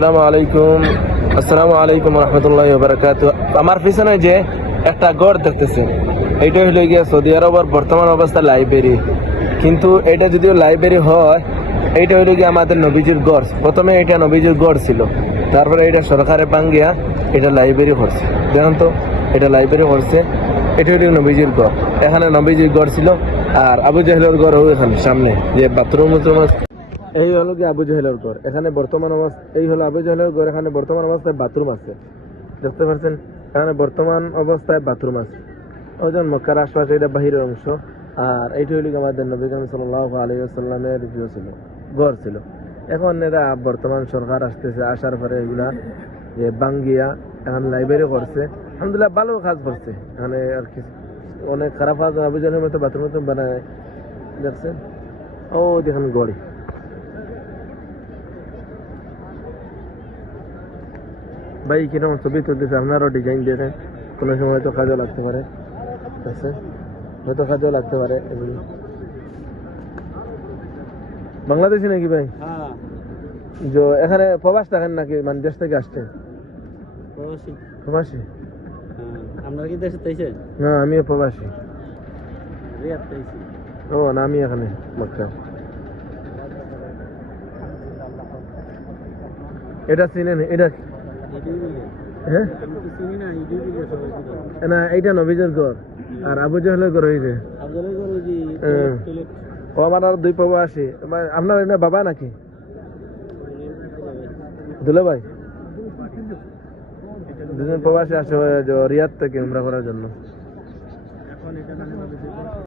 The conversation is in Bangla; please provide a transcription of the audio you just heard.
আসসালামু আলাইকুম রহমতুল্লাহি ওয়া বারাকাতুহু। আমার পিছনে যে একটা গড় দেখতেছেন, এইটা হলো গিয়া সৌদি আরবের বর্তমান অবস্থা লাইব্রেরি। কিন্তু এটা যদিও লাইব্রেরি হয়, এইটা হলো গিয়া আমাদের নবীজির গড়। প্রথমে এটা নবীজির গড় ছিল, তারপরে এটা সরকারে ভাঙ্গিয়া এটা লাইব্রেরি করছে। দেখেন তো, এটা লাইব্রেরি করছে। এটা হলো নবীজির গড়। এখানে নবীজির গড় ছিল, আর আবু জাহেলের গড় এখানে সামনে যে বাথরুম এই হলো কি আবু জাহেলের ঘর। এখানে বর্তমান অবস্থা এই হলো আবু জাহেলের ঘর। এখানে বর্তমান অবস্থায় বাথরুম আছে, দেখতে পাচ্ছেন। এখানে বর্তমান অবস্থায় বাথরুম আছে। ওজন মক্কার আশপাশে এটা বাহিরের অংশ। আর এইটা হইল আমাদের নবী করিম সাল্লাল্লাহু আলাইহি ওয়াসাল্লামের ছিল, ঘর ছিল। এখন এরা বর্তমান সরকার আসতেছে, আসার পরে এগুলা যে বাঙ্গিয়া এখন লাইব্রেরি করছে। আলহামদুলিল্লাহ ভালো কাজ করছে। এখানে আর কি অনেক খারাপ কাজ আবু জাহেলের মতো বাথরুম বানায়, দেখছেন। ও দেখেন গড়ি। ভাই কিরকম ছবি তুলতেছে, আপনারও ডিজাইন দিয়ে দেন। কোনো সময় হয়তো কাজও লাগতে পারে, হয়তো কাজও লাগতে পারে এগুলি। বাংলাদেশি নাকি ভাই? যে এখানে প্রবাস থাকেন নাকি, মানে দেশ থেকে আসছেন? প্রবাসী। আপনারা কি দেশে তাইছেন? না, আমিও প্রবাসী। রিয়াদ তাইছি। ও না, আমি এখানে মক্কা। এটা চিনেন? এটা হ্যাঁ না, এইটা নবীজের ঘর, আর আবু জাহেলের ঘর হইছে। ও আমার আর দুই প্রবাসী। আপনার এটা বাবা নাকি দুলা ভাই? দুজন প্রবাসী আসে রিয়াদ থেকে উমরা করার জন্য।